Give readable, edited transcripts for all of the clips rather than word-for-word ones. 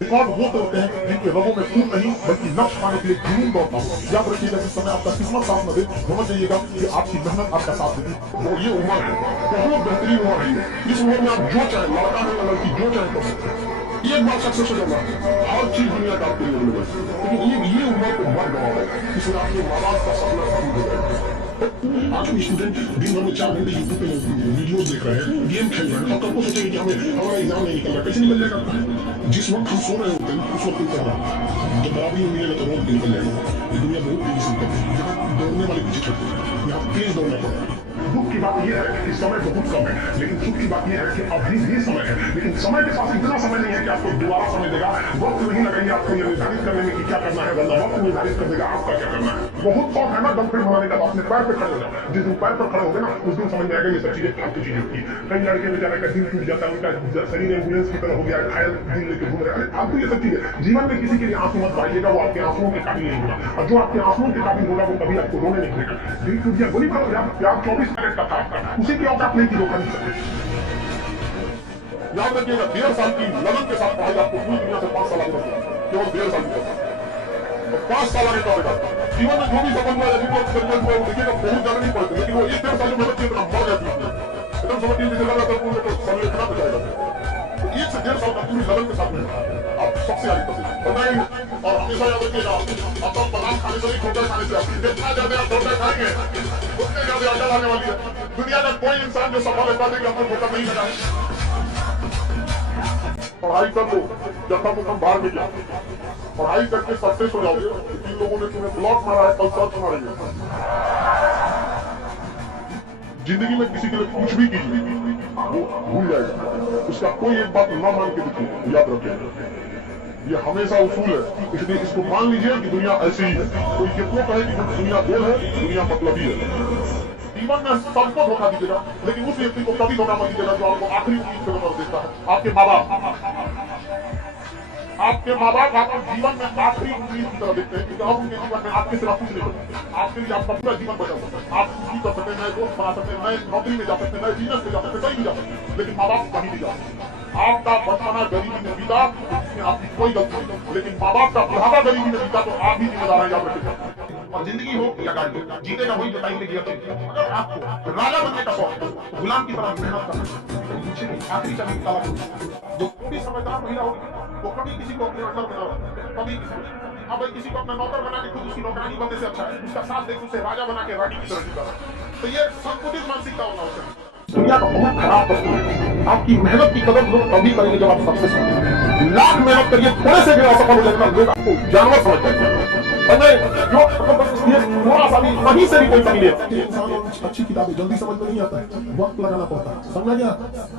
Record वो तोड़ते हैं जिनके रगों में खून नहीं बल्कि नक्श पाने के लिए जुनून दौड़ता हो। याद रखिएगा जिस समय आपका किस्मत साथ न दे समझ जाइएगा कि आपकी मेहनत आपका साथ देगी। वो ये उम्र है, बहुत बेहतरीन उम्र है ये। इस उम्र में आप जो चाहे, लड़का है या लड़की, जो चाहे कर सकते हैं। एक बार सक्सेस हो जाना, हर चीज दुनिया का आपके लिए मिलेगी। लेकिन ये उम्र को मत गवाओ, इसमें आपके माँ बाप का सपना खत्म हो जाएगा। आज भी स्टूडेंट दिन भर में 4 घंटे यूट्यूब पे वीडियो देख रहे हैं, गेम खेल रहे हैं, और कब को सोचेंगे कि हमारा एग्जाम नहीं निकल रहा, कैसे निकल जाएगा? जिस वक्त हम सो रहे होते हैं उस वक्त निकल रहा है। जब बराबरी मिलेगा तो रोड निकल जाएगा। ये दुनिया बहुत तेजी से निकलती है, यहाँ दौड़ने वाले पीछे छूटते हैं, यहाँ तेज दौड़ना पड़ता है। दुख की बात यह है कि समय बहुत कम है, लेकिन सुख की बात यह है कि अभी भी समय है। लेकिन समय के पास इतना समय नहीं है कि आपको दोबारा समय देगा। वक्त नहीं लगेंगे आपको ये निर्धारित करने में कि क्या करना है, वरना वक्त निर्धारित कर देगा आपका क्या करना है। बहुत शौक है ना दम फिर बनाने का, अपने पैर पे खड़े हो जाओ। जिस दिन पैर पर खड़े हो गए ना, उस दिन समझ में आएगा ये सब चीजें फालतू चीजें होती है। कई लड़के बेचारे का दिल टूट जाता है, उनका शरीर एम्बुलेंस की तरह हो गया, घायल दिल लेके घूम रहे हैं। फालतू ये सब चीजें। जीवन में किसी के लिए आंसू मत बहाइएगा, वो आपके आंसुओं के काबिल नहीं होगा। और जो आपके आंसुओं के काबिल होगा वो कभी आपको रोने नहीं देगा। दिल टूट गया, गोली मारो यार, 24 कैरेट का था आपका, उसी की औकात नहीं थी, वो खरीद सकते। याद रखिएगा 1.5 साल की लगन के साथ पढ़ाई आपको पूरी दुनिया से 5 साल आगे बढ़ेगा, केवल 1.5 साल की। तो 5 साल आगे का बेटा जीवन में जो भी सफल हुआ है, देखिएगा बहुत ज्यादा नहीं पड़ते, लेकिन वो 1.5 साल जो मेहनत की इतना मर जाती है, एकदम समझिए जैसे लगा था पूरे तो समय इतना बचाएगा। तो 1 से 1.5 साल का पूरी लगन के साथ में आप सबसे आगे बताएंगे। और हमेशा याद रखिएगा, आप बादाम खाने से नहीं, ठोकर खाने से, जितना ज्यादा आप ठोकर खाएंगे उतने ज्यादा अकल आने वाली है। दुनिया में कोई इंसान जो सफल होता है कि हमको ठोकर नहीं लगा। पढ़ाई कर लो जब तक तुम बाहर में गया, पढ़ाई करके सक्सेस हो जाओगे। जिन लोगों ने तुम्हें ब्लॉक मारा है, कल सर्च मारेंगे। जिंदगी में किसी के लिए कुछ भी कीजिए वो भूल जाएगा। उसका कोई एक बात ना मान के देखिए, याद रखिए ये हमेशा उसूल है। इसलिए इसको मान लीजिए कि दुनिया ऐसी ही है। कोई कितना कहे कि दुनिया गोल है, दुनिया मतलब ही है। जीवन में सबको धोखा दीजिएगा, लेकिन उस व्यक्ति को कभी धोखा मत दीजिएगा जो आपको आखिरी उम्मीद के ऊपर देता है। आपके माँ बाप आपको जीवन में आखिरी उम्मीद की तरह देखते हैं, क्योंकि अब उनके जीवन में आपके सिवा कुछ नहीं होता। आपके लिए आपका पूरा जीवन बचा हुआ है। आप कुछ भी कर सकते हैं, नए दोस्त बना सकते हैं, नए नौकरी में जा सकते हैं, नए बिजनेस में जा सकते हैं, कहीं भी जा सकते हैं, लेकिन माँ बाप कहीं नहीं जा सकते। आपका बचपना गरीबी में बीता, इसमें आपकी कोई गलती नहीं, लेकिन माँ बाप का बुढ़ापा गरीबी में बीता तो आप ही जिम्मेदार हैं, याद रखिएगा। और जिंदगी हो या गाड़ी हो, जीतेगा वही जो टाइम में गियर चेंज। अगर आपको राजा बनने का शौक है तो गुलाम की तरह मेहनत करना। आखिरी चाबी ताला खोलना। जो भी समझदार महिला होगी वो कभी किसी को अपने अंडर में ना रखे, कभी किसी अब किसी को अपना नौकर बना के खुद उसकी नौकरानी बनने से अच्छा है उसका साथ देख उसे राजा बना के रानी की तरह जीता। तो ये संकुचित मानसिकता होना चाहिए। दुनिया का बहुत खराब वस्तु है। आपकी मेहनत की कदर लोग तभी करेंगे जब आप सक्सेस होंगे। लाख मेहनत करिए, थोड़े से भी असफल हो जाएगा, लोग आपको जानवर समझ जाएंगे। जो थोड़ा सा भी कहीं से भी कोई कमी नहीं। इंसान अच्छी किताबें जल्दी समझ में नहीं आता है, वक्त लगाना पड़ता है। समझा गया?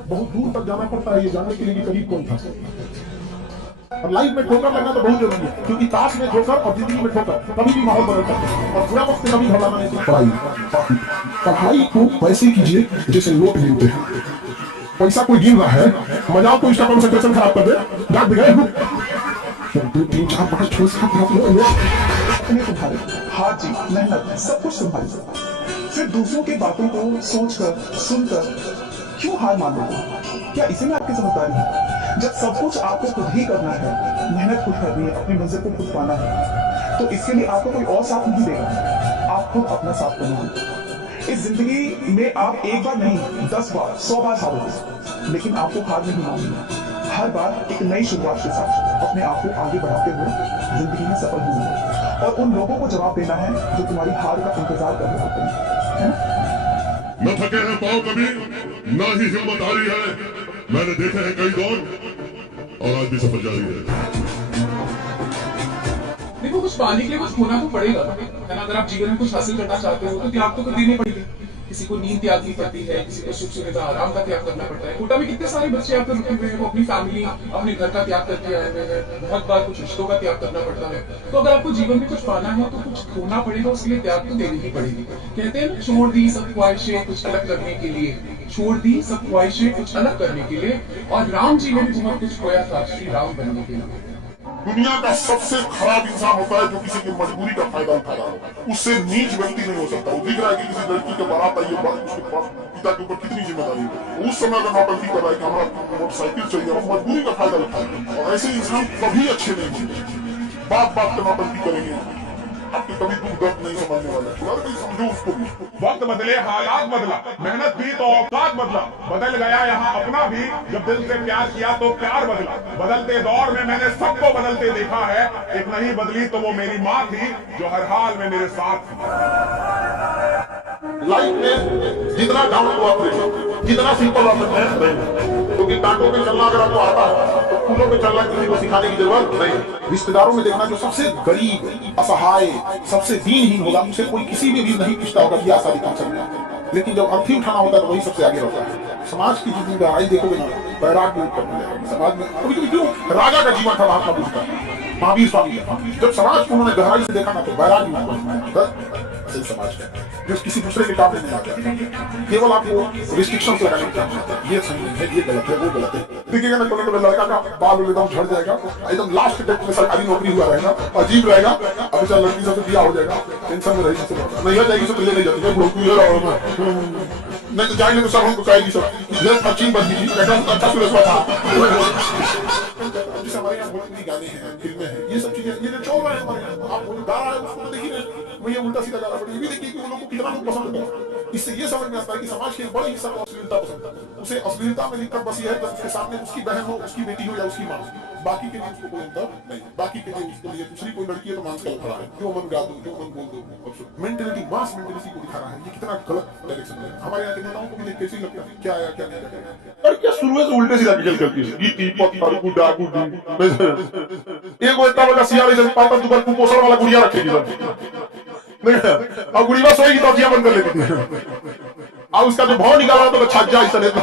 बहुत दूर तक जाना पड़ता है ये जानने के लिए कि करीब कौन था। और लाइफ में ठोकर लगना तो बहुत जरूरी है, क्योंकि ताश में ठोकर और जिंदगी में ठोकर कभी भी माहौल बदल सकता है। और बुरा वक्त से कभी घबराना नहीं चाहिए। पढ़ाई को वैसे कीजिए जैसे लोग गिनते हैं। पैसा कोई गिन रहा है, मजाक को इसका कंसंट्रेशन खराब कर दे, डाक गए 2 3 4 5 6 7 अपने तुम्हारे हार जीत मेहनत सब कुछ संभालिए। फिर दूसरों की बातों को सोचकर सुनकर क्यों हार मान लो? क्या इसी में आपकी समझदारी है? जब सब कुछ आपको खुद ही करना है, मेहनत खुद करनी है, अपनी मंजिल को खुद पाना है, तो इसके लिए आपको कोई और साथ नहीं देगा, आप खुद अपना साथ बनाओगे। इस जिंदगी में आप एक बार नहीं 10 बार 100 बार हारोगे, लेकिन आपको हार नहीं माननी। हर बार एक नई शुरुआत के साथ अपने आप को आगे बढ़ाते हुए जिंदगी में सफल होंगे और उन लोगों को जवाब देना है जो तुम्हारी हार का इंतजार कर रहे होते हैं, न थके हैं पाँव कभी, ना ही हिम्मत हारी है। मैंने देखे हैं कई दौर और आज भी सफर जारी है। देखो कुछ पाने के लिए कुछ खोना तो पड़ेगा, है ना? अगर आप जीवन में कुछ हासिल करना चाहते हो तो त्याग तो देनी पड़ेगी। किसी को नींद त्यागनी पड़ती है, किसी को सुख सुविधा आराम का त्याग करना पड़ता है। कोटा में कितने सारे बच्चे यहाँ पे रुके हुए हैं, वो अपनी फैमिली अपने घर का त्याग करके आए हुए हैं। बहुत बार कुछ रिश्तों का त्याग करना पड़ता है। तो अगर आपको जीवन में कुछ पाना है तो कुछ खोना पड़ेगा, उसके लिए त्याग तो देनी ही पड़ेगी। कहते हैं छोड़ दी सब ख्वाहिशें कुछ अलग करने के लिए, छोड़ दी सब ख्वाहिशें कुछ अलग करने के लिए, और राम जी ने भी बहुत कुछ खोया था श्री राम बनने के लिए। दुनिया का सबसे खराब इंसान होता है जो किसी की मजबूरी का फायदा उठा रहा हो। उससे नीच व्यक्ति नहीं हो सकता। वो दिख रहा है कि किसी लड़की के बारात आई है, पिता के ऊपर कितनी जिम्मेदारी है। उस समय अगर नौटंकी कर रहा है कि हमारा मोटरसाइकिल चाहिए और मजबूरी का फायदा उठाए, और ऐसे इंसान कभी अच्छे नहीं होंगे। बात बात पे नौटंकी करेंगे, आपके कभी दुख दर्द नहीं समझने वाला है। अगर कोई समझो उसको भी। वक्त बदले, हालात बदला, मेहनत की तो औकात बदला, बदल गया यहाँ अपना भी। जब दिल से प्यार किया तो प्यार बदला। बदलते दौर में मैंने सबको बदलते देखा है, एक नहीं बदली तो वो मेरी माँ थी जो हर हाल में मेरे साथ थी। लाइफ में जितना डाउन टू अर्थ रहे, जितना सिंपल आप रहे, क्योंकि कांटों पे चलना अगर आपको आता है तो फूलों पे चलना किसी को सिखाने की जरूरत नहीं। रिश्तेदारों में देखना जो सबसे गरीब, असहाय, सबसे दीनहीन होगा, उसे कोई किसी में भी नहीं पूछता होगा कि आशा दिखा सकता है, लेकिन जब अर्थी उठाना होता है तो वही सबसे आगे रहता है। समाज की जितनी गहराई देखोगे ना, वैराग्य उत्पन्न हो जाएगा समाज में। कभी कभी क्यों राजा का जीवन था महात्मा बुद्ध का, महावीर स्वामी का, जब समाज को उन्होंने गहराई से देखा ना तो वैराग्य उत्पन्न सही समाज का, जो किसी दूसरे के काम में नहीं आता, केवल आपको रिस्ट्रिक्शंस लगाने की आवश्यकता है। ये सही है, ये गलत है, वो गलत है। देखिएगा ना कोई लड़का का बाल एकदम झड़ जाएगा, एकदम लास्ट डेट में सरकारी नौकरी हुआ रहेगा, अजीब रहेगा, अब चल लड़की सबसे बिया हो जाएगा, टेंशन में रहेगी, नहीं हो जाएगी तो ले नहीं जाती है, नहीं तो जाएंगे तो सब हमको कहेगी सब अच्छी बनती थी, अच्छा सुरक्षा था। जैसे हमारे यहाँ बहुत गाने हैं, फिल्में हैं, ये सब चीजें, ये जो चल रहा है हमारे यहाँ, आप गा रहा है उसको तो देखिए भैया उल्टा सीधा जा रहा है, ये भी देखिए कि वो लोग को कितना लोग पसंद है। इससे ये समझ में आता है कि समाज के बड़े हिस्सा को अश्लीलता पसंद है। उसे अश्लीलता में दिक्कत बस ये है जब उसके सामने उसकी बहन हो, उसकी बेटी हो या उसकी माँ, बाकी के लिए उसको कोई अंतर नहीं, बाकी के लिए उसके लिए दूसरी कोई लड़की है तो मांस का खड़ा है, जो मन गा दो, जो मन बोल दो, मेंटेलिटी, मास मेंटेलिटी को दिखा रहा है। ये कितना गलत डायरेक्शन है। हमारे यहाँ के नेताओं को भी कैसे लगता है क्या आया क्या नहीं, लड़कियां शुरू से उल्टे सीधा निकल करती है, गीती पत्थर गुड्डा गुड्डी, एक वो इतना बड़ा सियारे जब पापा दुकान कुपोषण वाला गुड़िया रखेगी नहीं, अब गुड़िया सोएगी तो अखियां बंद कर लेती है, अब उसका जो भाव निकाला तो छज्जा इस तरह का।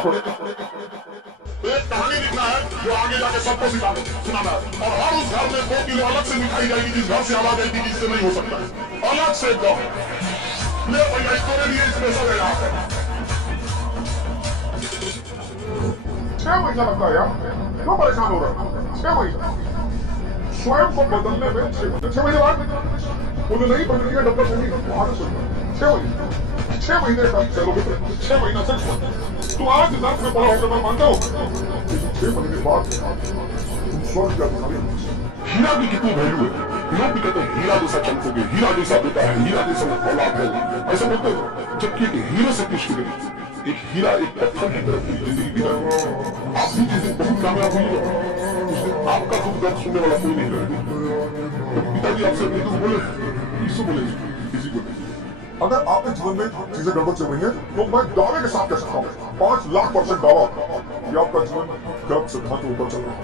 एक कहानी लिखना है जो आगे जाके सबको सुनाना है, और हर उस घर में 2 किलो अलग से मिठाई जाएगी जिस घर से आवाज आएगी जिससे नहीं हो सकता है, अलग से एकदम। ले भैया इसको लिए स्पेशल है यहाँ पे 6 महीना लगता है यार, क्यों परेशान हो रहा है? 6 महीना स्वयं को बदलने में 6 महीने बाद मुझे नहीं बदलेगा डॉक्टर सही 6 महीने तक चलोगे, 6 महीना से तो आज दर्द में पड़ा होकर मैं मानता हूँ, 6 महीने बाद तुम स्वर्ग का दिखाने। हीरा की कितनी वैल्यू है, लोग भी कहते हैं हीरा जैसा चमकोगे, हीरा जैसा बेटा है, हीरा जैसा औलाद है, ऐसा बोलते हैं, जबकि एक हीरे से कुछ नहीं, एक हीरा एक पत्थर की तरफ जिंदगी बिता। आप भी जिस दिन बहुत कामयाब हुई उस दिन आपका दुख दर्द सुनने वाला कोई नहीं रहेगा। पिताजी आपसे नहीं तो बोले, किसी बोले, किसी को नहीं। अगर आपके जीवन में चीजें गड़बड़ चल रही है तो मैं दावे के साथ कह सकता हूँ 5 लाख% दावा कि आपका जीवन गर्भ से बहुत ऊपर चल रहा है।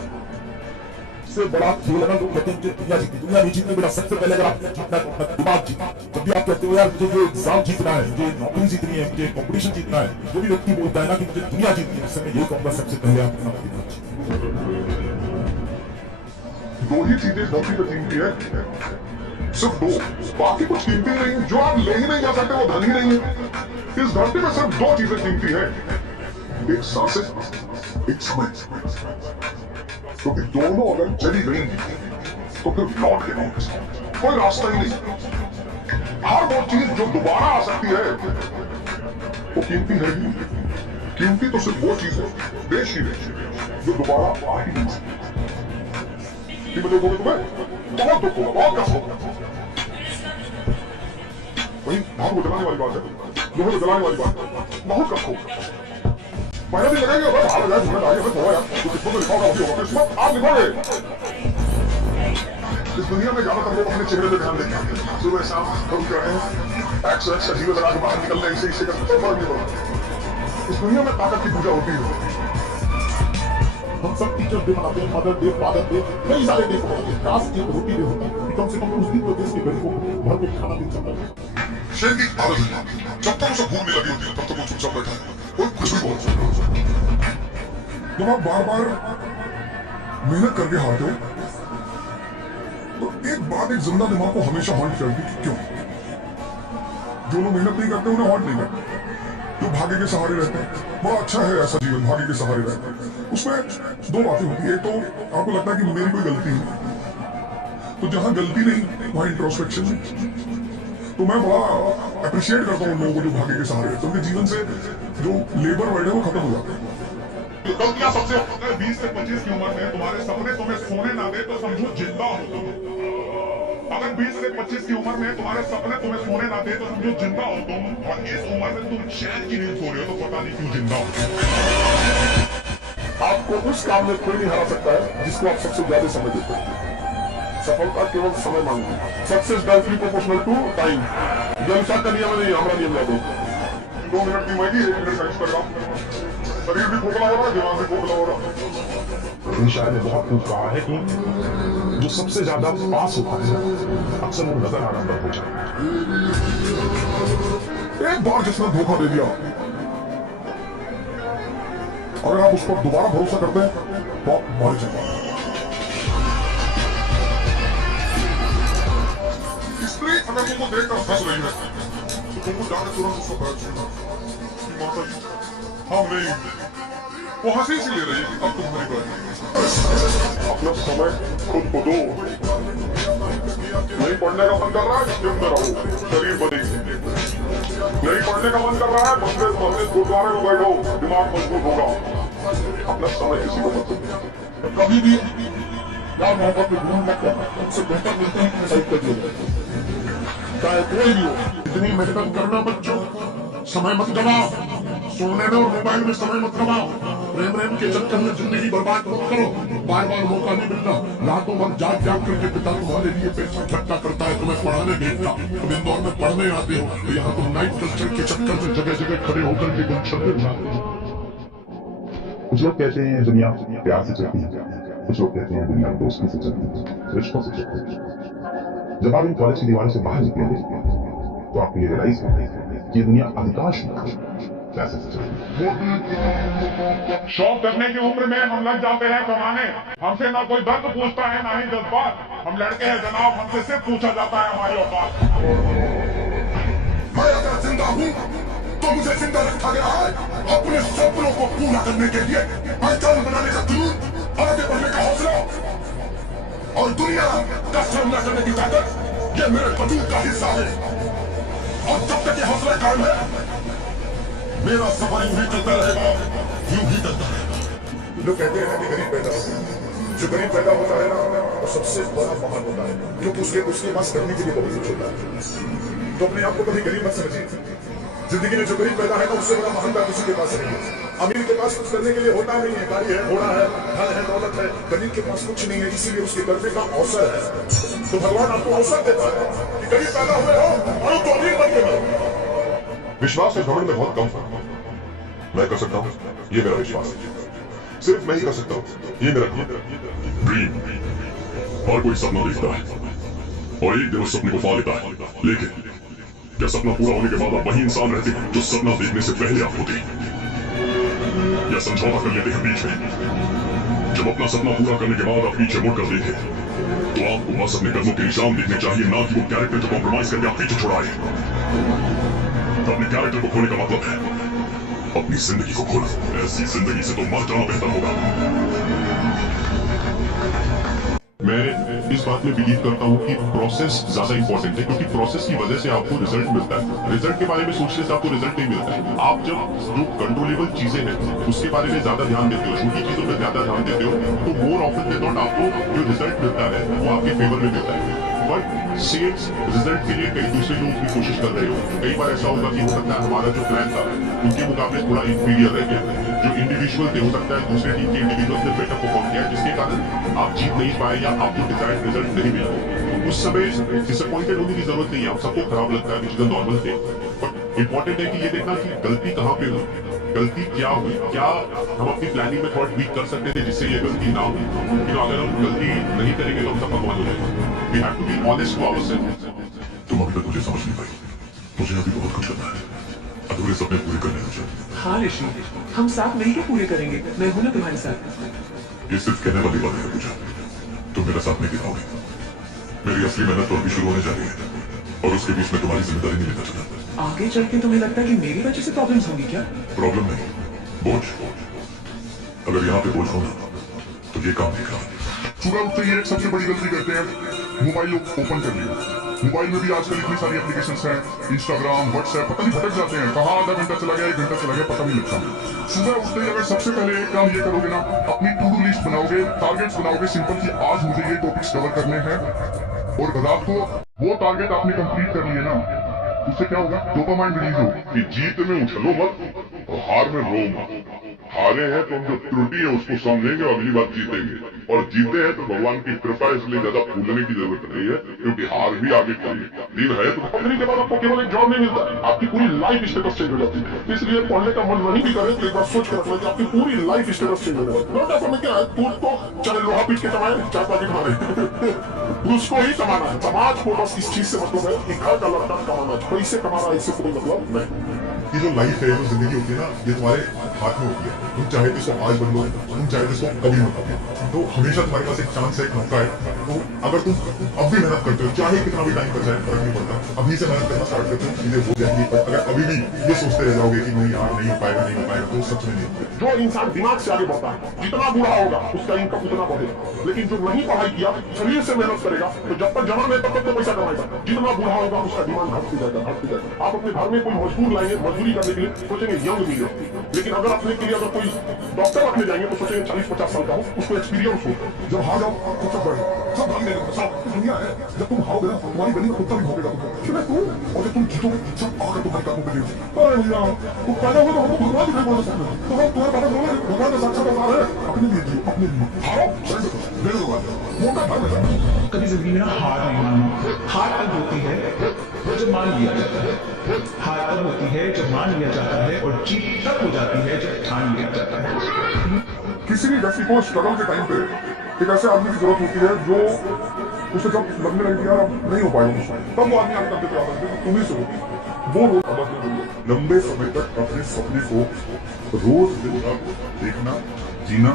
से बड़ा खेल है लोग कहते हैं दुनिया जीती, दुनिया नहीं जीतने बेटा, सबसे पहले अगर आप जीतना है तो अपना दिमाग जीतना। जब भी आप कहते हो यार मुझे जो एग्जाम जीतना है, मुझे नौकरी जीतनी है, मुझे कंपटीशन जीतना है, जो भी व्यक्ति बोलता है ना कि मुझे दुनिया जीतनी है, उससे मैं ये कहूंगा सबसे पहले आप अपना दिमाग जीतना। 2 ही चीजें धरती पर कीमती है, सिर्फ 2, बाकी कुछ कीमती नहीं है। जो आप ले ही नहीं जा सकते वो धन ही नहीं है। इस धरती में सिर्फ 2 चीजें कीमती है, एक सांसें, एक समय। क्योंकि दोनों अगर चली गई तो फिर लौट के नहीं, कोई रास्ता ही नहीं। हर वो चीज जो दोबारा आ सकती है वो कीमती है ही। कीमती तो सिर्फ वो चीज है, बेच ही बेच, जो दोबारा आ ही नहीं सकती। तुम्हें बहुत दुख होगा, बहुत कष्ट होगा। वही भाव को जलाने वाली बात है, लोगों को जलाने वाली बात है, बहुत कष्ट होगा। पहले भी लगेगा अगर हाल जाए तुम्हें आगे हमें थोड़ा यार तो किस्मत में लिखा होगा होगी होगा, किस्मत आप लिखोगे। इस दुनिया में ज्यादातर लोग अपने चेहरे पे ध्यान देते हैं, सुबह शाम हम क्या है एक्स अजीब लगा के बाहर निकलने इसे इससे का कोई फर्क नहीं पड़ता। इस दुनिया में ताकत की पूजा होती है। हम सब टीचर डे मनाते हैं, मदर डे, फादर डे, कई सारे डे मनाते हैं। काश एक रोटी डे होता कि कम से कम उस दिन तो देश के गरीबों को भर पेट खाना मिल सकता है। शेर की आदत है, जब तक उसे भूख नहीं लगी होती है तब तक वो चुपचाप बैठा है, कोई कुछ भी बोल सकता है। जब आप बार बार मेहनत करके हारते हो तो एक बात एक जिंदा दिमाग को हमेशा हॉन्ट करती कि क्यों। जो लोग मेहनत नहीं करते उन्हें हॉन्ट नहीं करते, जो भाग्य के सहारे रहते हैं। बड़ा अच्छा है ऐसा जीवन, भाग्य के सहारे रहते हैं। उसमें 2 बातें होती है, तो आपको लगता है कि मेरी कोई गलती है, तो जहां गलती नहीं वहां इंट्रोस्पेक्शन नहीं। तो मैं बड़ा अप्रिशिएट करता हूँ उन लोगों को जो भाग्य के सहारे हैं, तो उनके जीवन से जो लेबर वर्ड है वो खत्म हो जाता है। गलतियां सबसे 20 से 25 की उम्र में तुम्हारे सपने तुम्हें सोने ना दे तो समझो जिंदा हो तुम। अगर 20 से 25 की उम्र में तुम्हारे सपने तुम्हें सोने ना दे तो समझो जिंदा हो तुम। और इस उम्र में तुम चैन की नींद सो रहे हो तो पता नहीं क्यों जिंदा हो। आपको उस काम में कोई नहीं हरा सकता है जिसको आप सबसे ज्यादा समय देते हैं। सफलता केवल समय मांगती है। Success directly proportional to time. जो अनुसार का नियम नहीं, हमारा नियम लागू। 2 मिनट की मैगी 1 मिनट का इंस्टाग्राम। शरीर भी खोखला हो रहा है, दिमाग भी खोखला हो रहा है। इन शायर ने बहुत कुछ कहा है कि जो सबसे ज्यादा पास होता है अक्सर वो नजर आना बंद हो जाए। एक बार जिसने धोखा दे दिया, अगर आप उस पर दोबारा भरोसा करते हैं तो आप मर जाएंगे। स्त्री अगर तुमको देखकर हंस रही है तो तुमको जाकर तुरंत उसका पैर छूना कि माता जी हम नहीं, वो हंसी सी ले रही है कि अब तुम मेरी बात। अपना समय खुद को दो। नहीं पढ़ने का मन कर रहा है जिम में रहो, शरीर बनेगी। नहीं पढ़ने का मन कर रहा है मंदिर गुरुद्वारे में बैठो, दिमाग मजबूत होगा। अपना समय किसी को मत दो। कभी भी प्यार मोहब्बत में ढूंढ मत करना, उससे बेहतर मिलते हैं सही कर दिया। चाहे कोई भी हो, इतनी मेहनत करना बच्चों, समय मत गवाओ। सोने में और मोबाइल में समय मत गवाओ। प्रेम के चक्कर में जिंदगी बर्बाद मत करो। बार बार मौका नहीं मिलता। रातों भर जाग जाग करके पिता तुम्हारे लिए पैसा इकट्ठा करता है, तुम्हें पढ़ाने भेजता। तुम इंदौर में पढ़ने आते हो तो यहाँ तुम नाइट कल्चर के चक्कर में जगह जगह खड़े होकर के गुलछर्रे उड़ाते हो। कुछ लोग कहते हैं दुनिया प्यार से चलती है, कुछ लोग कहते हैं दुनिया दोस्ती से चलती है, रिश्तों से चलती है। जब आप इन कॉलेज की दीवारों से बाहर निकलेंगे तो आपको ये रियलाइज करेंगे कि ये दुनिया अधिकांश पैसे से चलती है। शौक करने की उम्र में हम लग जाते हैं कमाने। हमसे ना कोई दर्द पूछता है ना ही जज्बात। हम लड़के हैं जनाब, हमसे सिर्फ पूछा जाता है हमारी औकात। मैं अगर जिंदा हूँ तो मुझे जिंदा रखा गया है अपने सपनों को पूरा करने के लिए। पहचान बनाने का जुनून, आगे बढ़ने का हौसला और दुनिया का सामना करने की ताकत, ये मेरे वजूद का हिस्सा है। और जब तक ये हौसला कायम है, मेरा सफर यूं ही चलता रहेगा, यूं ही चलता रहेगा। लोग कहते हैं कि गरीब पैदा होता है। जो गरीब पैदा होता है ना, वो सबसे बड़ा महान होता है, क्योंकि उसके पास करने के लिए बहुत कुछ होता है। तो अपने आप को कभी गरीब मत समझिए। जिंदगी में जो गरीब पैदा है ना, उससे बड़ा महानता किसी के पास नहीं है। अमीर के पास कुछ करने के लिए होता नहीं है, गाड़ी है, घोड़ा है, धन है, दौलत है। गरीब के पास कुछ नहीं है, इसीलिए उसके करने का अवसर है। तो भगवान आपको अवसर देता है कि गरीब पैदा हुए हो और तो अमीर बन के मरो। विश्वास और घमंड में बहुत कम फर्क है। मैं कर सकता हूँ, ये मेरा विश्वास है। सिर्फ मैं ही कर सकता हूँ, ये मेरा ड्रीम। हर कोई सपना देखता है और एक दिन उस सपने को पा लेता है, लेकिन क्या सपना पूरा होने के बाद आप वही इंसान रहते हैं जो सपना देखने से पहले आप होते हैं, या समझौता कर लेते हैं बीच में? जब अपना सपना पूरा करने के बाद आप पीछे मुड़कर देखें तो आपको बस अपने कर्मों के निशान दिखने चाहिए, ना कि वो कैरेक्टर जो कॉम्प्रोमाइज करके आप पीछे छुड़ाए। अपने कैरेक्टर को खोने का मतलब है अपनी जिंदगी को खोना। ऐसी जिंदगी से तो मर जाना बेहतर होगा। मैं इस बात में बिलीव करता हूँ कि प्रोसेस ज्यादा इंपॉर्टेंट है, क्योंकि प्रोसेस की वजह से आपको रिजल्ट मिलता है। रिजल्ट के बारे में सोचने से आपको रिजल्ट नहीं मिलता है। आप जब जो कंट्रोलेबल चीजें हैं उसके बारे में ज्यादा ध्यान देते हो, छोटी चीजों पर ज्यादा ध्यान देते हो, तो मोर ऑफन देन नॉट आपको जो रिजल्ट मिलता है वो आपके फेवर में मिलता है। बट सेम रिजल्ट के लिए कई दूसरे लोग भी कोशिश कर रहे हो। कई बार ऐसा होगा कि हो सकता है हमारा जो प्लान था उनके मुकाबले थोड़ा इंफीरियर रह गया। जो इंडिविजुअल थे, हो सकता है दूसरे टीम के इंडिविजुअल ने बेटर परफॉर्म किया, जिसके कारण आप जीत नहीं पाए या आपको डिजायर्ड रिजल्ट नहीं मिला। उस समय डिसअपॉइंटेड होने की जरूरत नहीं है, आप सबको खराब लगता है, which is normal thing. But important है कि ये देखना कि गलती कहाँ पे हुई, गलती क्या हुई, क्या हम अपनी प्लानिंग में थोड़ा ट्वीक कर सकते थे जिससे ये गलती ना हो। अगर हम गलती नहीं करेंगे तो हम सब बर्बाद हो जाएगा। We have to be honest to ourself. तुम अभी तक मुझे समझ नहीं पाई, मुझे अभी बहुत कुछ करना है, अधूरे सपने पूरे करने मुझे। हाँ ऋषि, हम साथ मिलकर पूरे करेंगे। मैं हूं ना तुम्हारे साथ। ये सिर्फ कहने वाली बात है पूजा, तुम मेरा साथ नहीं दिखाओगे। मेरी असली मेहनत तो अभी शुरू होने जा रही है और उसके बीच में तुम्हारी जिम्मेदारी नहीं लेता चला। आगे चल के तुम्हें लगता है कि मेरी वजह से प्रॉब्लम्स होंगी क्या? प्रॉब्लम नहीं, बोझ। अगर यहाँ पे बोझ हो ना तो ये काम नहीं करा। सुबह उठते ही एक सबसे बड़ी गलती करते हैं, मोबाइल ओपन कर लिया। मोबाइल में भी आजकल इतनी सारी एप्लीकेशंस हैं, इंस्टाग्राम, व्हाट्सएप, पता नहीं भटक जाते हैं, कहाँ आधा घंटा चला गया, 1 घंटा चला गया, पता नहीं लगता। सुबह उठते ही अगर सबसे पहले एक काम ये करोगे ना, अपनी टू डू लिस्ट बनाओगे, टारगेट्स बनाओगे सिंपल कि आज मुझे ये टॉपिक्स कवर करने हैं, और रात को वो टारगेट आपने कंप्लीट कर लिए ना, उससे क्या होगा, डोपामाइन रिलीज होगी कि जीत में उछलो मत और हार में रो मत। हारे हैं तो हम जो त्रुटि है उसको समझेंगे और अगली बार जीतेंगे, और जीते हैं तो भगवान की कृपा, इसलिए ज्यादा फूलने की जरूरत नहीं है, क्योंकि हार भी आगे चाहिए। दिन है तो पढ़ने के बाद आपको केवल एक जॉब नहीं मिलता है, आपकी पूरी लाइफ स्टेटस चेंज हो जाती है। इसलिए पढ़ने का मन नहीं भी करे तो एक बार सोच कर रखना कि आपकी पूरी लाइफ स्टेटस चेंज हो जाती है। क्या है, तो चाहे लोहा पीट के कमाए, चाहे पैकेट मारे, उसको ही कमाना है। समाज को बस इस चीज से मतलब है कि घर का लड़का कमाना है, पैसे कमाना इससे कोई मतलब नहीं। ये जो लाइफ है, जो जिंदगी होती है ना, ये तुम्हारे हाथ में होती है। तुम चाहे तो इसको आज बदलो, तुम चाहे तो इसको कभी मत बदलो। तो हमेशा तुम्हारे पास एक चांस है, एक मौका है। तो अगर तुम अब भी मेहनत करते हो, चाहे कितना भी टाइम बच जाए, फर्क नहीं पड़ता, अभी से मेहनत करना स्टार्ट करते हो, चीजें हो जाएंगी। पर अगर अभी भी ये सोचते रह जाओगे कि नहीं यार नहीं हो पाएगा, नहीं हो पाएगा, तो सच में नहीं। जो इंसान दिमाग से आगे बढ़ता है, जितना बूढ़ा होगा उसका इनकम उतना बढ़ेगा। लेकिन जो नहीं पढ़ाई किया, शरीर से मेहनत करेगा, तो जब तक जवान है तब तक तो पैसा कमाएगा। जितना बूढ़ा होगा उसका डिमांड घटती जाएगा, घटती जाएगा। आप अपने घर में कोई मजदूर लाएंगे, मजदूरी करने के लिए सोचेंगे यंग मिले, लेकिन अगर अपने के लिए अगर कोई डॉक्टर रखने जाएंगे तो सोचेंगे 40-50 साल का हो, उसको एक्सपीरियंस हो। जब हार जाओ तो सब बढ़े, सब भाग लेंगे, सब दुनिया है। जब तुम हारोगे ना, तुम्हारी गली में कुत्ता भी भौंकेगा तुमको, तुम और जब तुम जीतोगे सब आकर तुम्हारे कानों पे गिरेंगे। अरे भैया तुम पैदा हो तो हमको भगवान दिखाई पड़ सकते हैं, तो हम तुम्हारे बारे में भगवान का साक्षात अवतार है। अपने लिए जियो, अपने लिए हारो, सरेंडर करो, दे दो मोटा भाग में। कभी जिंदगी में ना हार नहीं मानना। हार तब होती है जब मान लिया जाता है, हार तब होती है जब मान लिया जाता है, और जीत तब हो जाती है जब ठान लिया जाता है। किसी भी व्यक्ति को स्ट्रगल के टाइम पे एक ऐसे आदमी की जरूरत होती है जो उसे जब लगने लगे यार अब नहीं हो पाएगा, तब वो आदमी आगे करते तैयार है, तुम ही से वो रोज समझ लंबे समय तक अपने सपने को रोज दिन रात देखना, जीना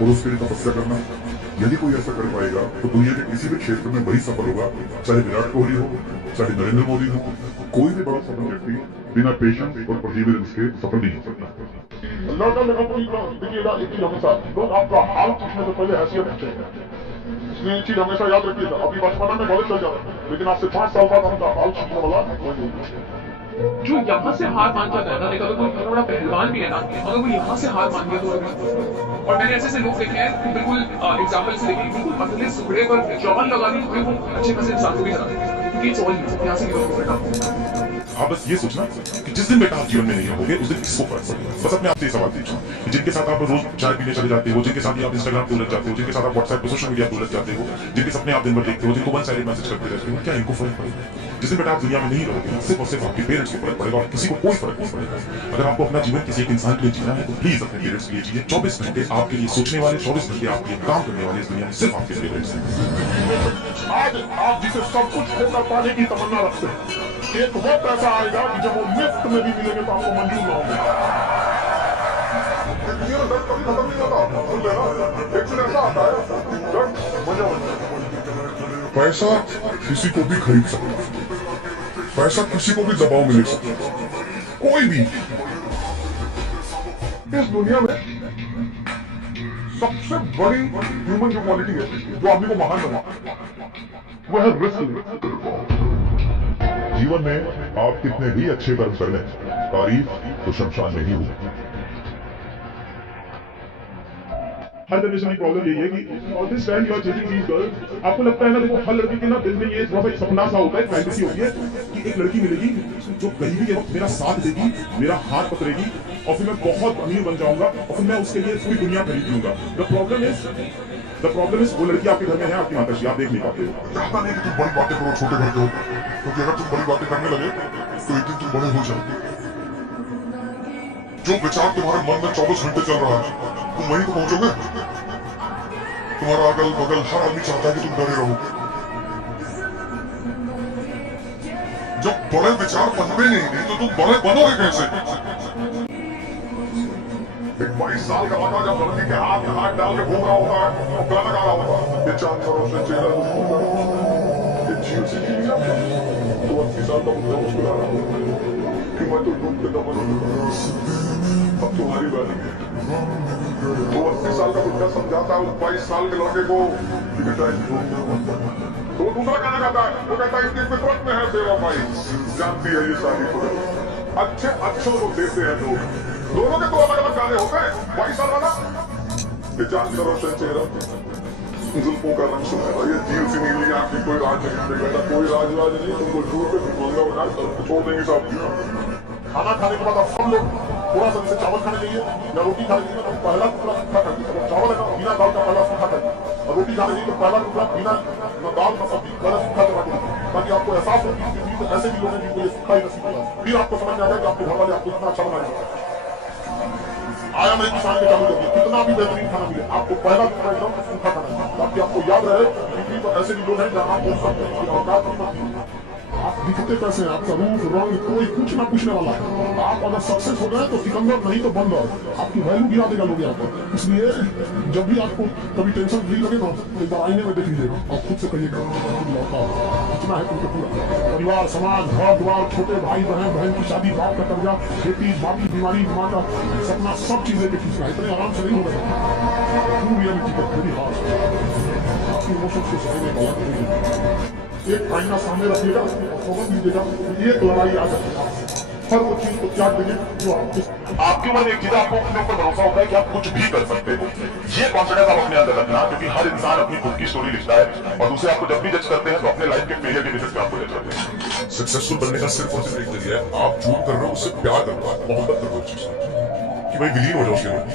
और उसके लिए तपस्या करना। यदि कोई ऐसा कर पाएगा तो दुनिया के किसी भी क्षेत्र में वही सफल होगा, चाहे विराट कोहली हो, चाहे नरेंद्र मोदी हो। कोई भी बड़ा सफल व्यक्ति बिना पेशेंस और परसिवरेंस के सफल नहीं हो सकता। लड़का देखिएगा एक चीज हमेशा, लोग आपका हाल पूछने से पहले हैसियत पूछेंगे, इसलिए एक चीज हमेशा याद रखिएगा। अभी बचपना में कॉलेज चल जाए, लेकिन आज से 5 साल बाद आपका हाल पूछने वाला जो यहाँ से हार मान जाता है ना, देखो कोई इतना बड़ा पहलवान भी है ना, अगर वो यहाँ से हार मान गया तो, और मैंने ऐसे लोग देखे हैं कि बिल्कुल एग्जाम्पल से देखे, बिल्कुल पतले सुखड़े पर जॉन लगा दी हुए वो अच्छे खासे इंसान को भी हरा देते, क्योंकि इट्स ऑल यहाँ से गिरो। आप बस ये सोचना कि जिस दिन बेटा आप जीवन में नहीं होगे उस दिन किसको फर्क पड़ेगा। बस अपने आपसे ये सवाल पूछना कि जिनके साथ आप रोज चाय पीने चले जाते हो, जिनके साथ आप इंस्टाग्राम पे उलझ जाते हो, जिनके साथ आप व्हाट्सएप पे सोशल मीडिया पे उलझ जाते हो, जिनके सपने आप दिन भर देखते हो, जिनको वन साइडेड मैसेज करते रहते हो, क्या इनको फर्क पड़ेगा? जिस दिन बेटा आप दुनिया में नहीं रहोगे ना, सिर्फ और सिर्फ आपके पेरेंट्स को फर्क पड़ेगा और किसी को कोई फर्क नहीं पड़ेगा। अगर आपको अपना जीवन किसी एक इंसान के लिए जीना है तो प्लीज अपने पेरेंट्स के लिए जिए। 24 घंटे आपके लिए सोचने वाले, 24 घंटे आपके लिए काम करने वाले इस दुनिया में सिर्फ आपके पेरेंट्स हैं। आज आप जिसे सब कुछ खोकर पाने की तमन्ना रखते हैं, एक वक्त ऐसा आएगा कि जब वो लिफ्ट में भी मिलेंगे तो आपको मंजूर ना होगा। दर्द कभी खत्म नहीं होता, एक दिन ऐसा आता है दर्द मजा। पैसा किसी को भी खरीद सकता है, पैसा किसी को भी दबाव में ले सकता है, कोई भी। इस दुनिया में सबसे बड़ी ह्यूमन जो क्वालिटी है, जो आदमी को महान बना, वह है रिस्क। जीवन में आप कितने भी अच्छे कर्म कर लें, तारीफ तो शमशान में ही होगी। हर जनरेशन की प्रॉब्लम यही है कि all this time you are chasing these girls. आपको लगता है ना, देखो हर लड़की के ना दिल में ये थोड़ा सा सपना सा होता है, फैंटेसी होती है कि एक लड़की मिलेगी जो गरीबी के वक्त मेरा साथ देगी, मेरा हाथ पकड़ेगी और फिर मैं बहुत अमीर बन जाऊंगा और फिर मैं उसके लिए पूरी दुनिया खरीद लूंगा। द प्रॉब्लम इज वो लड़की आपके घर में है, आपकी माताश्री, आप देख नहीं पाते हो। चाहता नहीं कि तुम बड़ी बातें करो छोटे घर के हो, क्योंकि अगर तुम बड़ी बातें करने लगे तो एक दिन तुम बड़े हो जाओगे। जो विचार तुम्हारे मन में 24 घंटे चल रहा है, तुम वहीं तो पहुंचोगे। तुम्हारा अगल बगल हर आदमी चाहता है कि तुम डरे रहो। जब बड़े विचार बनते नहीं तो तुम बड़े बनोगे कैसे? एक 22 साल का लड़का जब लड़की के हाथ में हाथ डाल के घूम रहा होता है तो गाना गा रहा होता है, ये जानवरों से चेहरा ये झील से तो 80 साल का मुद्दा मुस्कुरा रहा होता है। कि मैं तो डूब के दबा अब तुम्हारी बारी है। वो 80 साल का बुढ़ा समझाता है उस 22 साल के लड़के को कि बेटा तो वो दूसरा गाना गाता है, वो कहता है इसकी फितरत में है तेरा भाई, जानती है ये शादी को अच्छे अच्छों को देते हैं लोग। दोनों के तो अलग अलग गाने होते हैं। 22 साल वाला कि जान का रोशन चेहरा, जुल्फों का रंग सुनहरा, ये जीव सी नीली आंख की कोई राज नहीं, बेटा कोई राज नहीं, तुमको दूर पे भिगोंगा बना छोड़ देंगे साहब। खाना खाने के बाद आप सब लोग थोड़ा सा जैसे चावल खाने चाहिए या रोटी खाने चाहिए तो पहला टुकड़ा सूखा खाइए। अगर चावल है ना बिना दाल का पहला सूखा खाइए, और रोटी खाने चाहिए तो पहला टुकड़ा बिना दाल का सब्जी पहला सूखा करवा दीजिए, ताकि आपको एहसास हो कि इस तो ऐसे भी लोग हैं जिनको ये सूखा ही नसीब होगा। फिर आपको समझ में आ जाए कि आपके घर वाले आपको इतना अच्छा बनाएंगे। आया मैं किसान के चालू करिए, कितना भी बेहतरीन खाना मिले आपको पहला टुकड़ा एकदम सूखा खाना है, ताकि आपको याद रहे कि तो ऐसे भी लोग हैं जहाँ आप बोल सकते हैं औकात नहीं। आप दिखते कैसे हैं, आपका रूप रंग कोई कुछ ना पूछने वाला है। आप अगर सक्सेस हो गए तो सिकंदर नहीं तो बंदर, आपकी वैल्यू गिरा देगा लोग यहाँ पर। इसलिए जब भी आपको कभी टेंशन फ्री लगे ना तो एक बार आईने में देख लीजिएगा और खुद से कहिएगा इतना है तुमको पूरा परिवार समाज घर द्वार छोटे भाई बहन बहन की शादी बाप का कर्जा खेती बाकी बीमारी माँ का सपना सब चीजें के खींचना इतने आराम से नहीं होगा। रियलिटी का पूरी हाथ आपकी इमोशंस को समझने वाला करेगी। एक आईना सामने रखिएगा और समझ लीजिएगा एक लड़ाई आ जाती है, हर वो चीज को त्याग देंगे जो आपके ऊपर एक चीज आपको अपने ऊपर भरोसा होता है कि आप कुछ भी कर सकते हो। ये कॉन्फिडेंस आप अपने अंदर रखना, क्योंकि हर इंसान अपनी खुद की स्टोरी लिखता है और दूसरे आपको जब भी जज करते हैं तो अपने लाइफ के फेलियर के बेसिस पे आपको जज करते हैं। सक्सेसफुल बनने का सिर्फ और सिर्फ एक जरिया है, आप जो कर रहे हो उससे प्यार करो, मोहब्बत करो उस चीज से कि भाई विलीन हो जाओ उसके अंदर।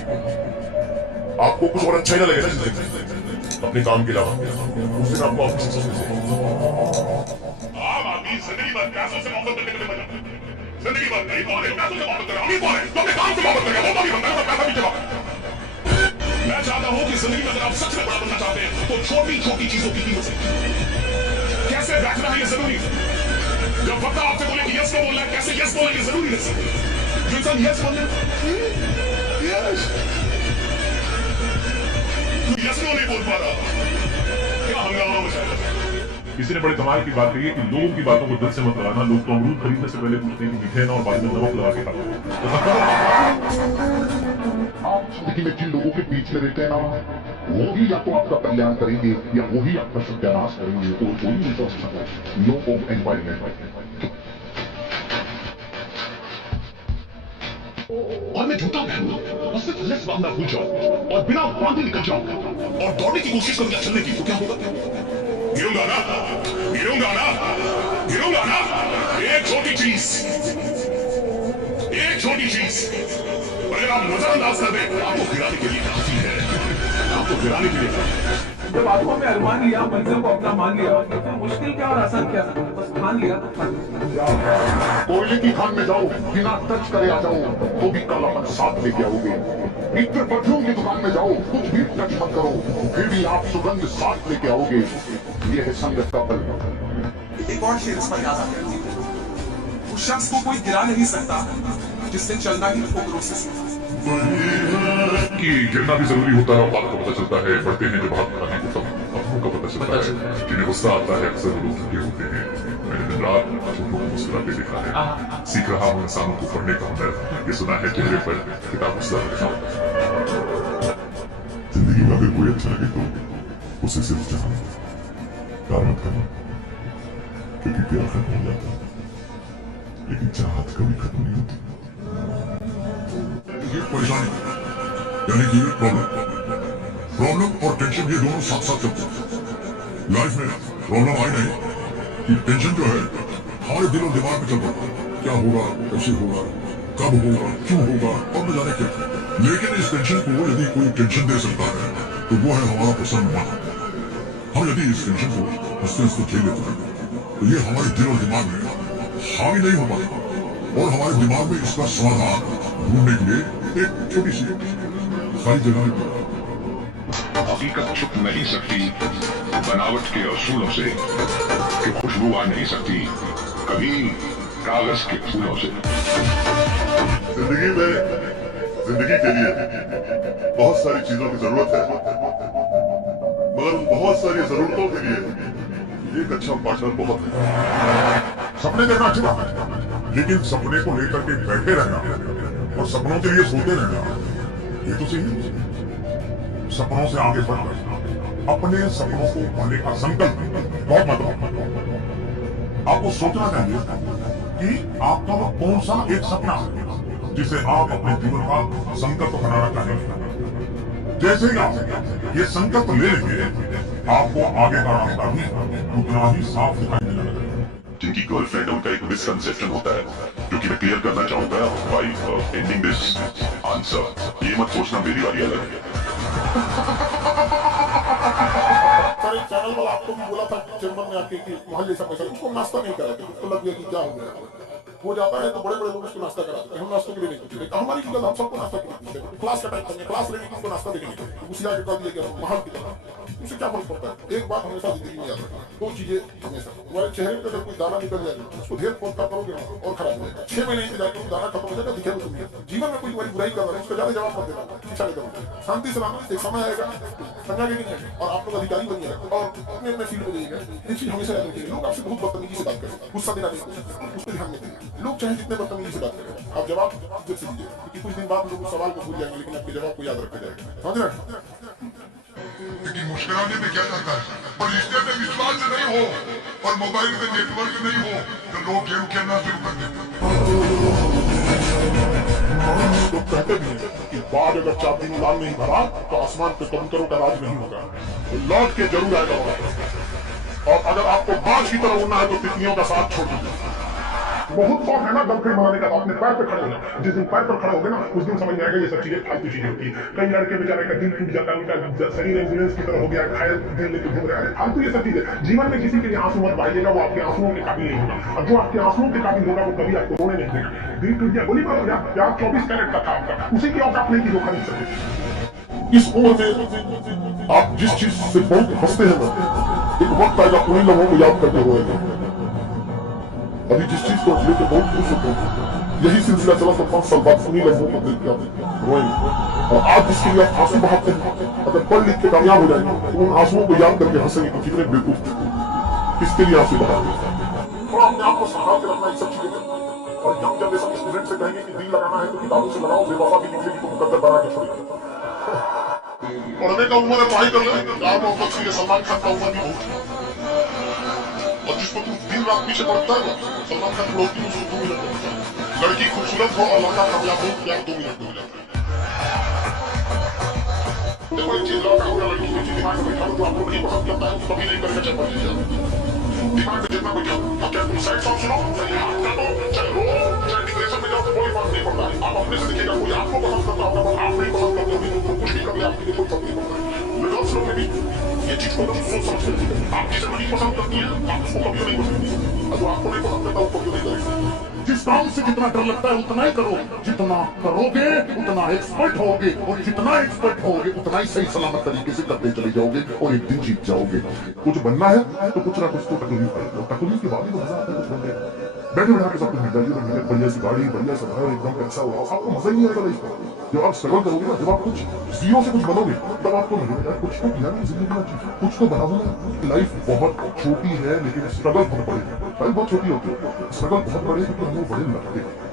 आपको कुछ और अच्छा ही ना लगे ना जिंदगी में अपने काम के अलावा, उस दिन आपको आपकी सक्सेस मिल जाएगी। आम आदमी जिंदगी भर पैसों से मोहब्बत करने के लिए बना, जिंदगी भर गरीब कौन है पैसों से मोहब्बत करे, अमीर कौन है तो अपने काम से मोहब्बत करेगा, वो भी बनता है तो पैसा भी चला। मैं चाहता हूं कि जिंदगी में अगर आप सच में बड़ा बनना चाहते हैं तो छोटी छोटी चीजों की कीमत से कैसे बैठना है ये जरूरी है। जब वक्त आपसे बोले कि यस को बोलना है, कैसे यस बोलना ये जरूरी है। जो इंसान यस बोलना यस यस को नहीं बोल पा रहा, क्या हंगामा मचा। किसी ने बड़े कमाल की बात कही है कि लोगों की बातों को दिल से मत लगाना। लोग तो अमरूद खरीदने से पहले पूछते हैं कि मीठे ना और बाद में नमक लगा के खाते हैं। आप जिंदगी में जिन लोगों के बीच में रहते हैं ना, वो ही या तो आपका कल्याण करेंगे या वो ही आपका सत्यानाश करेंगे। तो कोई नहीं सोच सकता। नो ऑफ एनवायरमेंट और मैं झूठा पहनूं और सिर्फ लेस बांधना भूल जाऊं और बिना बांधे निकल जाऊं और दौड़ने की कोशिश करूंगा चलने की, तो क्या होगा? गिरूंगा ना, गिरूंगा ना, गिरूंगा ना। एक छोटी चीज, एक छोटी चीज अगर आप नजरअंदाज कर दें आपको गिराने के लिए काफी है, आपको गिराने के लिए। जब आंखों में अरमान लिया, मंजिल को अपना मान लिया, तो मुश्किल क्या और आसान क्या, बस ठान लिया तो ठान लिया। कोयले की खान में जाओ बिना टच करे आ जाओ तो भी कालापन साथ लेके आओगे। इत्र परफ्यूम की दुकान में जाओ कुछ भी टच मत करो फिर भी आप सुगंध साथ लेके आओगे। ये है संगत का बल। एक और शेर इस पर याद आ गया, उस शख्स को कोई गिरा नहीं सकता जिसने चलना ही ठोकरों से सीखा। कि गिरना भी जरूरी होता है और बात का पता चलता है। बढ़ते हैं जब हाथ खाने को तब अपनों का पता चलता है। जिन्हें गुस्सा आता है अक्सर लोग झूठे होते हैं। मैंने दिन रात झूठों को मुस्कुराते देखा है। सीख रहा हूँ इंसानों को पढ़ने का हुनर। ये सुना है चेहरे पर किताब गुस्सा। जिंदगी में अगर कोई अच्छा लगे तो उसे सिर्फ चाहना, प्यार मत करना, क्योंकि प्यार खत्म हो जाता है लेकिन चाहत कभी खत्म नहीं होती। ये परेशानी यानी कि प्रॉब्लम और टेंशन ये दोनों साथ साथ चलते हैं। लाइफ में प्रॉब्लम आई नहीं कि टेंशन जो है हमारे दिल और दिमाग में चल रहा है, क्या होगा, कैसे होगा, कब होगा, क्यों होगा और न जाने क्या। लेकिन इस टेंशन को यदि कोई टेंशन दे सकता है तो वो है हमारा प्रसन्न मन। हम यदि इस टेंशन को हंसते हंसते झेल लेते हैं तो ये हमारे दिल और दिमाग में हावी नहीं हो पाता और हमारे दिमाग में इसका समाधान ढूंढने के लिए एक छोटी सी खाली जगह। हकीकत छुप नहीं सकती बनावट के असूलों से, कि खुशबू आ नहीं सकती कभी कागज के फूलों से। जिंदगी में जिंदगी के लिए बहुत सारी चीजों की जरूरत है, मगर उन बहुत सारी जरूरतों के लिए एक अच्छा पार्टनर बहुत है। सपने देखना अच्छी बात है, लेकिन सपने को लेकर के बैठे रहना और सपनों के लिए सोते रहना ये तो सही है। सपनों से आगे बढ़कर अपने सपनों को पाने का संकल्प बहुत महत्वपूर्ण। आपको सोचना चाहिए कि आपका वो कौन सा एक सपना है जिसे आप अपने जीवन का संकल्प बनाना चाहेंगे। जैसे ही आप ये संकल्प ले लेंगे, आपको आगे का रास्ता भी उतना ही साफ दिखाई देने लगेगा। जिनकी गर्लफ्रेंड उनका एक मिसकंसेप्शन होता है जो कि मैं क्लियर करना चाहूंगा बाय एंडिंग दिस आंसर। ये मत सोचना मेरी वाली अलग है। सर एक चैनल वाला आपको भी बोला था चेंबर में आके कि मोहल्ले सब पैसा उसको नाश्ता नहीं करा, उसको लग गया कि क्या हो गया। वो जाता है तो बड़े बड़े लोग उसको नाश्ता कराते हैं, हम नाश्ते के लिए नहीं पूछते। हमारी की हम सबको नाश्ता के लिए पूछते हैं। क्लास का टाइम करेंगे, क्लास लेने की उसको नाश्ता देखेंगे, उसी आगे कर दिया गया महल की तरह। उससे क्या फर्क पड़ता है? एक बात हमेशा जिंदगी में याद रखना, दो चीजें हमेशा। तुम्हारे चेहरे पे अगर कोई दाना निकल जाएगा उसको ढेर फोड़ता करोगे और खराब हो जाएगा। 6 महीने इंतजार करो, दाना खत्म हो जाएगा, दिखेगा तुम्हें। जीवन में कोई तुम्हारी बुराई कर रहा है उसका ज्यादा जवाब मत देना, पीछा नहीं करो। शांति से रहना, एक समय आएगा संज्ञा लेनी है और आप लोग अधिकारी बन जाएगा और अपने अपने फील्ड में जाइएगा। ये चीज हमेशा याद रखिएगा। लोग आपसे बहुत बदतमीजी से बात करें, गुस्सा दिला नहीं, उस पर ध्यान नहीं देंगे। लोग चाहे जितने बदतमीजी से बात करें, आप जवाब इज्जत से दीजिए, क्योंकि कुछ दिन बाद लोग उस सवाल को भूल जाएंगे लेकिन आपके जवाब को याद रखा जाएगा। समझ रहे हैं? लेकिन मुस्कुराने में क्या जाता है, पर रिश्ते में विश्वास नहीं हो और मोबाइल में नेटवर्क नहीं हो तो लोग गेम खेलना शुरू कर देते हैं। लोग कहते भी हैं कि बाघ अगर 4 दिन उड़ान नहीं भरा तो आसमान पे कबूतरों का राज नहीं होगा, तो लौट के जरूर आएगा वापस। और अगर आपको बाघ की तरह उड़ना है तो तितलियों का साथ छोड़ दीजिए। बहुत शौक है ना गर्लफ्रेंड बनाने का, अपने पैर पे खड़े होना। जिस दिन पैर पर खड़े होगे ना उस दिन समझ में आएगा ये सब चीजें फालतू चीजें होती है। कई लड़के बेचारे का दिल टूट जाता है, उनका शरीर एम्बुलेंस की तरह हो गया, घायल दिल लेके घूम रहा है। फालतू ये सब चीजें। जीवन में किसी के लिए आंसू मत बहाइएगा, वो आपके आंसुओं के काबिल नहीं होगा। और जो आपके आंसुओं के काबिल होगा वो कभी आपको रोने नहीं देगा। दिल टूट गया, गोली मारो यार, 24 कैरेट का था आपका, उसी की औकात नहीं थी जो खरीद सके। इस उम्र में आप जिस चीज से बहुत हंसते हैं ना, एक वक्त आएगा उन्हीं लोगों को याद करके रोएंगे। अभी जिस चीज को लेकर बहुत खुश होते हैं, यही सिलसिला चला तो 5 साल बाद उन्हीं लोगों को देख के आप रोएंगे। और आज जिसके लिए आप आंसू बहाते हैं, अगर पढ़ लिख के कामयाब हो जाएंगे तो उन आंसुओं को याद करके हंसेंगे कि कितने बेवकूफ थे, किसके लिए आंसू बहाते हैं। थोड़ा अपने आप को संभाल के रखना, ये सब चीजें। और यंग जनरेशन स्टूडेंट से कहेंगे कि दिल लगाना है तो किताबों से लगाओ, बेवफा भी निकलेगी तो मुकद्दर बना के छोड़ेगी। पढ़ने का उम्र है, पढ़ाई कर ले। प्यार मोहब्बत के लिए सलमान खान का उम्र भी बहुत है। और जिसको तुम दिन रात पीछे पड़ता है ना, सलमान खान रोटी उसको 2 मिनट लगता है। लड़की खूबसूरत हो और लड़का कामयाब हो, प्यार 2 मिनट हो जाता है। देखो एक चीज, लड़का हो या लड़की को चीज दिमाग में बैठा तो आपको नहीं पसंद करता है तो कभी नहीं करेगा, चाहे मर्जी जाए। दिमाग में जितना बैठा अब चाहे तुम सैड सॉन्ग सुनो, चाहे हाथ कर दो, चाहे रो, चाहे डिप्रेशन में जाओ तो कोई फर्क नहीं पड़ता है। आप अपने से देखिएगा, कोई आपको पसंद करता होगा, आप नहीं पसंद करते होंगे तो कुछ भी कर ले, आपके लिए कोई फर्क नहीं पड़ता है। गर्ल्स लोग में भी ये चीज को सोच समझ कर, आप जिसे नहीं पसंद करती है आप उसको कभी नहीं पसंद, और जो आपको नहीं पसंद करता वो कभी नहीं करेगा। जिस काम से जितना डर लगता है उतना ही करो, जितना करोगे उतना एक्सपर्ट होगे, और जितना एक्सपर्ट होगे उतना ही सही सलामत तरीके से करते चले जाओगे और एक दिन जीत जाओगे। कुछ बनना है तो कुछ ना कुछ तो तकलीफ है, और तकलीफ के बाद ही तो मजा आता है कुछ बनने। बैठे बैठा के सब कुछ मिल जाइए, बढ़िया सी गाड़ी, बढ़िया सा घर, एकदम पैसा हो, आपको मजा ही नहीं आएगा लाइफ में। जब आप स्ट्रगल करोगे ना, जब आप कुछ जीरो से कुछ बनोगे तब आपको लगेगा यार कुछ तो किया ना जिंदगी में, कुछ तो बना होना। लाइफ बहुत छोटी है लेकिन स्ट्रगल बहुत बड़ी है। लाइफ बहुत छोटी होती है, स्ट्रगल बहुत बड़े है, तो हमें बड़े लगते हैं।